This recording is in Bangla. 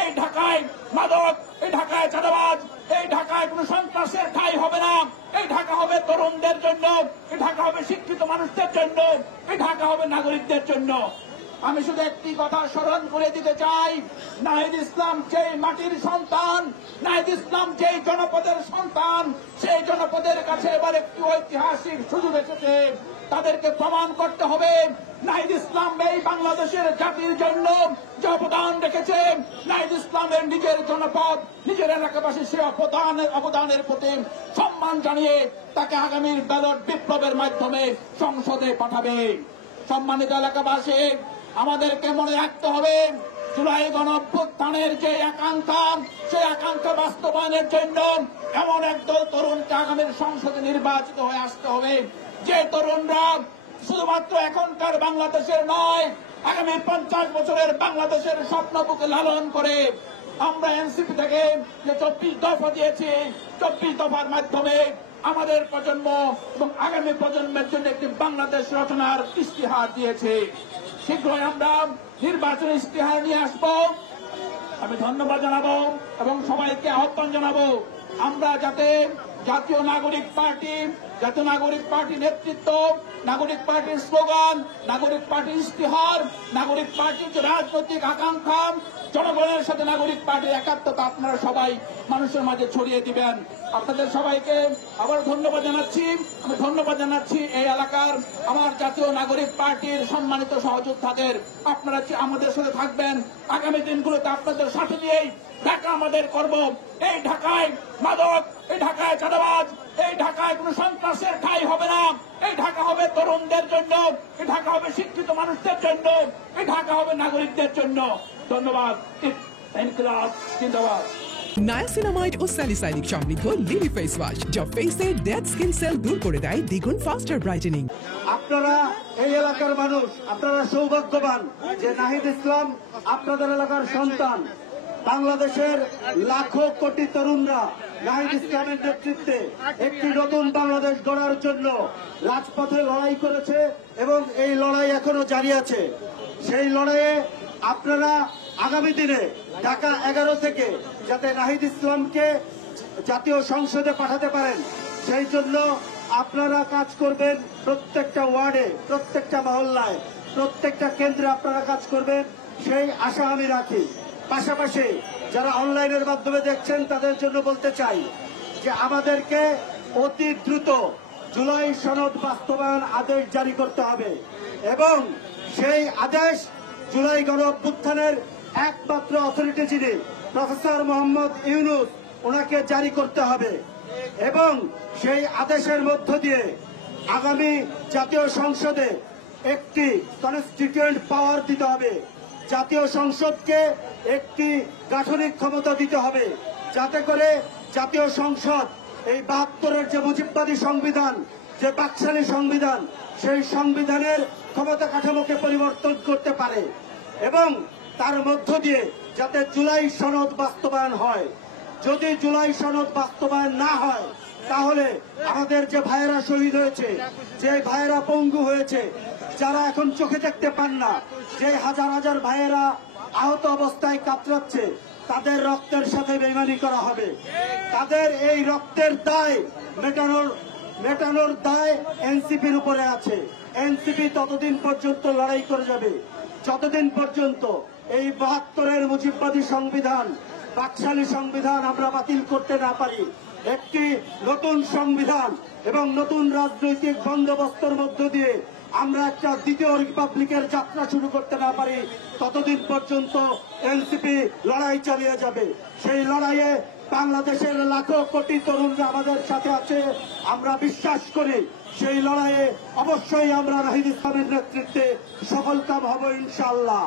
এই ঢাকায় মাদক, এই ঢাকায় চাঁদাবাজ, এই ঢাকায় কোন সন্ত্রাসের ঠাঁই হবে না। এই ঢাকা হবে তরুণদের জন্য, এই ঢাকা হবে শিক্ষিত মানুষদের জন্য, এই ঢাকা হবে নাগরিকদের জন্য। আমি শুধু একটি কথা স্মরণ করে দিতে চাই, নাহিদ ইসলাম যেই মাটির সন্তান, নাহিদ ইসলাম যেই জনপদের সন্তান, সেই জনপদের কাছে এবার একটি ঐতিহাসিক সুযোগ এসেছে। তাদেরকে প্রমাণ করতে হবে নাহিদ ইসলাম এই বাংলাদেশের জাতির জন্য যে অবদান রেখেছে, নাহিদ ইসলামের নিজের জনপদ, নিজের এলাকাবাসী সে অবদানের প্রতি সম্মান জানিয়ে তাকে আগামীর ব্যালট বিপ্লবের মাধ্যমে সংসদে পাঠাবে। সম্মানিত এলাকাবাসী, আমাদেরকে মনে রাখতে হবে জুলাই গণঅভ্যুত্থানের যে আকাঙ্ক্ষা, সেই আকাঙ্ক্ষা বাস্তবায়নের জন্য এমন একদল তরুণকে আগামীর সংসদে নির্বাচিত হয়ে আসতে হবে, যে তরুণরা শুধুমাত্র এখনকার বাংলাদেশের নয়, আগামী 50 বছরের বাংলাদেশের স্বপ্ন বুকে লালন করে আমরা এনসিপি থেকে যে 24 দফা দিয়েছি, 24 দফার মাধ্যমে আমাদের প্রজন্ম এবং আগামী প্রজন্মের জন্য একটি বাংলাদেশ রচনার ইশতেহার দিয়েছে। শীঘ্রই আমরা নির্বাচনী ইশতেহার নিয়ে আসবো। আমি ধন্যবাদ জানাবো এবং সবাইকে আহ্বান জানাবো, আমরা যাতে জাতীয় নাগরিক পার্টি নেতৃত্ব, নাগরিক পার্টির স্লোগান, নাগরিক পার্টির ইশতেহার, নাগরিক পার্টির যে রাজনৈতিক আকাঙ্ক্ষা, জনগণের সাথে নাগরিক পার্টির একাত্মতা আপনারা সবাই মানুষের মাঝে ছড়িয়ে দিবেন। আপনাদের সবাইকে আবার ধন্যবাদ জানাচ্ছি। আমি ধন্যবাদ জানাচ্ছি এই এলাকার আমার জাতীয় নাগরিক পার্টির সম্মানিত সহযোদ্ধাদের। আপনারা আমাদের সাথে থাকবেন, আগামী দিনগুলোতে আপনাদের সাথে নিয়েই ঢাকা আমাদের করব। এই ঢাকায় মাদক, এই ঢাকায় চাঁদাবাজ, এই ঢাকায় কোন সন্ত্রাসের ঠাঁই হবে না। এই ঢাকা হবে তরুণদের জন্য, এই ঢাকা হবে শিক্ষিত মানুষদের জন্য, এই ঢাকা হবে নাগরিকদের জন্য। ধন্যবাদ। ইনকিলাব জিন্দাবাদ। নায়াসিনামাইড ও স্যালিসাইলিক সমৃদ্ধ লিলি ফেস ওয়াশ যা ফেসের ডেড স্কিন সেল দূর করে দেয় দ্বিগুণ ফাস্টার ব্রাইটেনিং। আপনারা এই এলাকার মানুষ, আপনারা সৌভাগ্যবান যে নাহিদ ইসলাম আপনাদের এলাকার সন্তান। বাংলাদেশের লাখো কোটি তরুণরা নাহিদ ইসলামের নেতৃত্বে একটি নতুন বাংলাদেশ গড়ার জন্য রাজপথে লড়াই করেছে এবং এই লড়াই এখনো জারি আছে। সেই লড়াইয়ে আপনারা আগামী দিনে ঢাকা 11 থেকে যাতে নাহিদ ইসলামকে জাতীয় সংসদে পাঠাতে পারেন, সেই জন্য আপনারা কাজ করবেন। প্রত্যেকটা ওয়ার্ডে, প্রত্যেকটা মহল্লায়, প্রত্যেকটা কেন্দ্রে আপনারা কাজ করবেন, সেই আশা আমি রাখি। পাশাপাশি যারা অনলাইনের মাধ্যমে দেখছেন তাদের জন্য বলতে চাই যে আমাদেরকে অতি দ্রুত জুলাই সনদ বাস্তবায়ন আদেশ জারি করতে হবে এবং সেই আদেশ জুলাই গণঅভ্যুত্থানের একমাত্র অথরিটি যিনি প্রফেসর মোহাম্মদ ইউনূস, ওনাকে জারি করতে হবে এবং সেই আদেশের মধ্য দিয়ে আগামী জাতীয় সংসদে একটি কনস্টিটিউয়েন্ট পাওয়ার দিতে হবে। জাতীয় সংসদকে একটি গাঠনিক ক্ষমতা দিতে হবে, যাতে করে জাতীয় সংসদ এই 72-এর যে মুজিববাদী সংবিধান, যে বাকশালী সংবিধান, সেই সংবিধানের ক্ষমতা কাঠামোকে পরিবর্তন করতে পারে এবং তার মধ্য দিয়ে যাতে জুলাই সনদ বাস্তবায়ন হয়। যদি জুলাই সনদ বাস্তবায়ন না হয় তাহলে আমাদের যে ভাইয়েরা শহীদ হয়েছে, যে ভাইয়েরা পঙ্গু হয়েছে, যারা এখন চোখে দেখতে পান না, যে হাজার হাজার ভাইয়েরা আহত অবস্থায় কাতরাচ্ছে, তাদের রক্তের সাথে বেইমানি করা হবে। তাদের এই রক্তের দায় মেটানোর দায় এনসিপির উপরে আছে। এনসিপি ততদিন পর্যন্ত লড়াই করে যাবে যতদিন পর্যন্ত এই 72-এর মুজিববাদী সংবিধান, বাকশালী সংবিধান আমরা বাতিল করতে না পারি। একটি নতুন সংবিধান এবং নতুন রাজনৈতিক বন্দোবস্তের মধ্য দিয়ে আমরা একটা দ্বিতীয় রিপাবলিকের যাত্রা শুরু করতে না পারি, ততদিন পর্যন্ত এনসিপি লড়াই চালিয়ে যাবে। সেই লড়াইয়ে বাংলাদেশের লাখো কোটি তরুণরা আমাদের সাথে আছে। আমরা বিশ্বাস করি সেই লড়াইয়ে অবশ্যই আমরা নাহিদ ইসলামের নেতৃত্বে সফলকাম হব ইনশাআল্লাহ।